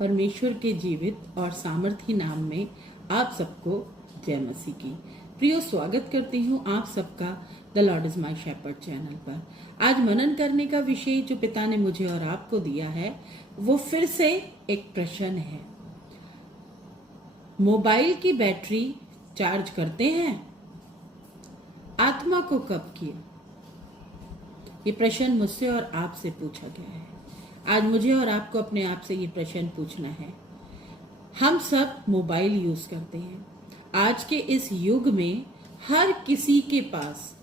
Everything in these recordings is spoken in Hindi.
परमेश्वर के जीवित और सामर्थी नाम में आप सबको जय मसीह की। प्रियो, स्वागत करती हूँ आप सबका the Lord is my shepherd channel पर। आज मनन करने का विषय जो पिता ने मुझे और आपको दिया है वो फिर से एक प्रश्न है। मोबाइल की बैटरी चार्ज करते हैं? आत्मा को कब किया? ये प्रश्न मुझसे और आपसे पूछा गया है। आज मुझे और आपको अपने आप से ये प्रश्न पूछना है। हम सब मोबाइल यूज करते हैं। आज के इस युग में हर किसी के पास,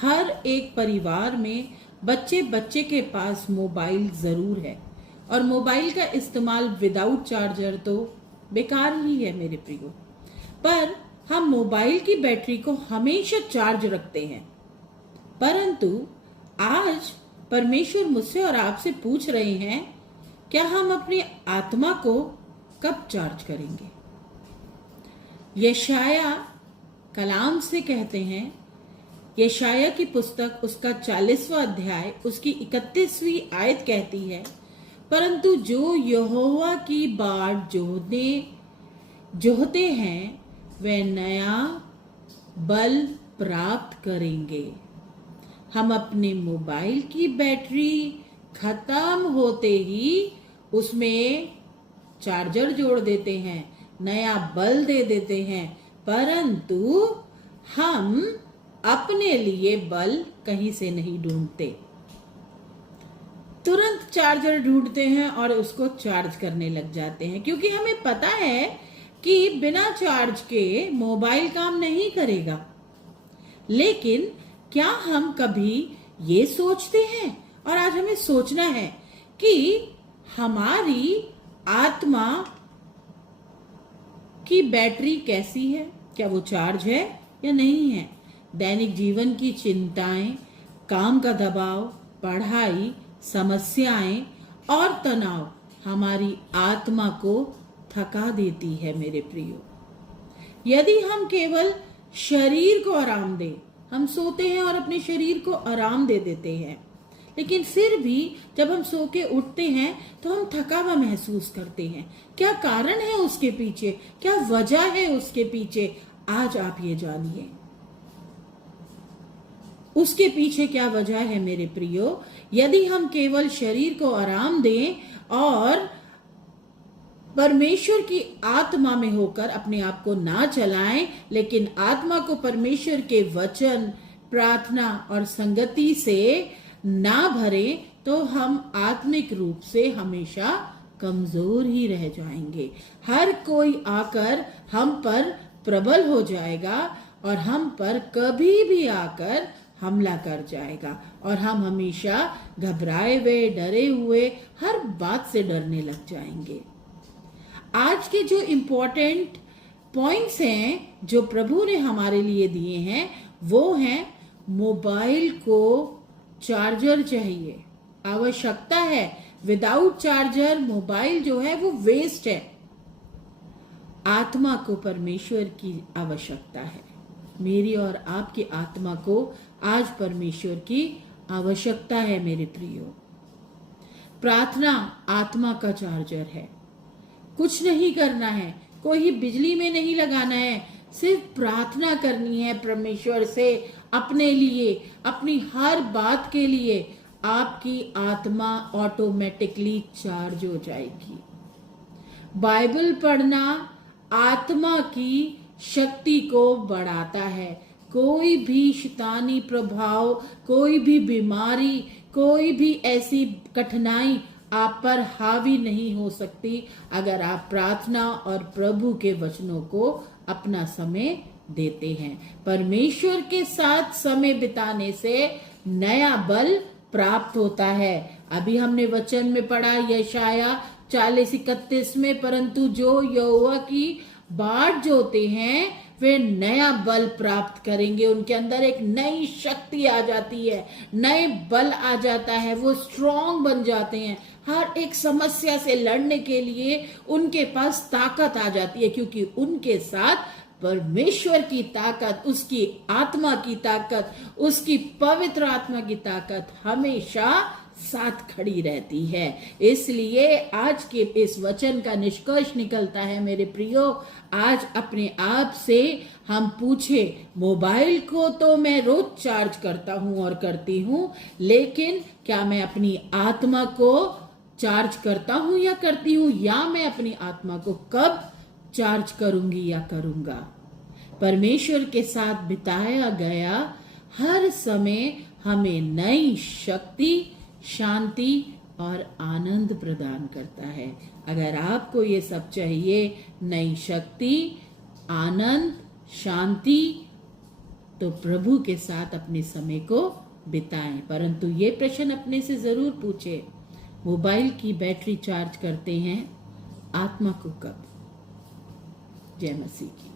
हर एक परिवार में बच्चे बच्चे के पास मोबाइल जरूर है, और मोबाइल का इस्तेमाल विदाउट चार्जर तो बेकार ही है मेरे प्रियो। पर हम मोबाइल की बैटरी को हमेशा चार्ज रखते हैं, परंतु आज परमेश्वर मुझसे और आपसे पूछ रहे हैं, क्या हम अपनी आत्मा को कब चार्ज करेंगे? यशाया कलाम से कहते हैं, यशाया की पुस्तक उसका 40वां अध्याय उसकी 31वीं आयत कहती है, परंतु जो यहोवा की बाट जोहते हैं वे नया बल प्राप्त करेंगे। हम अपने मोबाइल की बैटरी खत्म होते ही उसमें चार्जर जोड़ देते हैं, नया बल दे देते हैं, परंतु हम अपने लिए बल कहीं से नहीं ढूंढते। तुरंत चार्जर ढूंढते हैं और उसको चार्ज करने लग जाते हैं, क्योंकि हमें पता है कि बिना चार्ज के मोबाइल काम नहीं करेगा। लेकिन क्या हम कभी ये सोचते हैं, और आज हमें सोचना है, कि हमारी आत्मा की बैटरी कैसी है? क्या वो चार्ज है या नहीं है? दैनिक जीवन की चिंताएं, काम का दबाव, पढ़ाई, समस्याएं और तनाव हमारी आत्मा को थका देती है मेरे प्रियो। यदि हम केवल शरीर को आराम दें, हम सोते हैं और अपने शरीर को आराम दे देते हैं, लेकिन फिर भी जब हम सो के उठते हैं तो हम थका हुआ महसूस करते हैं। क्या कारण है उसके पीछे? क्या वजह है उसके पीछे? आज आप ये जानिए उसके पीछे क्या वजह है मेरे प्रियो। यदि हम केवल शरीर को आराम दें और परमेश्वर की आत्मा में होकर अपने आप को ना चलाएं, लेकिन आत्मा को परमेश्वर के वचन, प्रार्थना और संगति से ना भरें, तो हम आत्मिक रूप से हमेशा कमजोर ही रह जाएंगे। हर कोई आकर हम पर प्रबल हो जाएगा और हम पर कभी भी आकर हमला कर जाएगा, और हम हमेशा घबराए हुए, डरे हुए, हर बात से डरने लग जाएंगे। आज के जो इम्पोर्टेंट पॉइंट्स हैं जो प्रभु ने हमारे लिए दिए हैं, वो हैं मोबाइल को चार्जर चाहिए, आवश्यकता है। विदाउट चार्जर मोबाइल जो है वो वेस्ट है। आत्मा को परमेश्वर की आवश्यकता है। मेरी और आपकी आत्मा को आज परमेश्वर की आवश्यकता है मेरे प्रियो। प्रार्थना आत्मा का चार्जर है। कुछ नहीं करना है, कोई बिजली में नहीं लगाना है, सिर्फ प्रार्थना करनी है परमेश्वर से अपने लिए, अपनी हर बात के लिए। आपकी आत्मा ऑटोमेटिकली चार्ज हो जाएगी। बाइबल पढ़ना आत्मा की शक्ति को बढ़ाता है। कोई भी शैतानी प्रभाव, कोई भी बीमारी, कोई भी ऐसी कठिनाई आप पर हावी नहीं हो सकती अगर आप प्रार्थना और प्रभु के वचनों को अपना समय देते हैं। परमेश्वर के साथ समय बिताने से नया बल प्राप्त होता है। अभी हमने वचन में पढ़ा यशाया 40:31 में, परंतु जो यहोवा की बाट जोते हैं वे नया बल प्राप्त करेंगे। उनके अंदर एक नई शक्ति आ जाती है, नए बल आ जाता है, वो स्ट्रांग बन जाते हैं। हर एक समस्या से लड़ने के लिए उनके पास ताकत आ जाती है, क्योंकि उनके साथ परमेश्वर की ताकत, उसकी आत्मा की ताकत, उसकी पवित्र आत्मा की ताकत हमेशा साथ खड़ी रहती है। इसलिए आज के इस वचन का निष्कर्ष निकलता है मेरे प्रियो, आज अपने आप से हम पूछे, मोबाइल को तो मैं रोज चार्ज करता हूं और करती हूं, लेकिन क्या मैं अपनी आत्मा को चार्ज करता हूं या करती हूं, या मैं अपनी आत्मा को कब चार्ज करूंगी या करूंगा। परमेश्वर के साथ बिताया गया हर समय हमें नई शक्ति, शांति और आनंद प्रदान करता है। अगर आपको ये सब चाहिए, नई शक्ति, आनंद, शांति, तो प्रभु के साथ अपने समय को बिताएं। परंतु ये प्रश्न अपने से जरूर पूछे, मोबाइल की बैटरी चार्ज करते हैं, आत्मा को कब। जय मसीह की।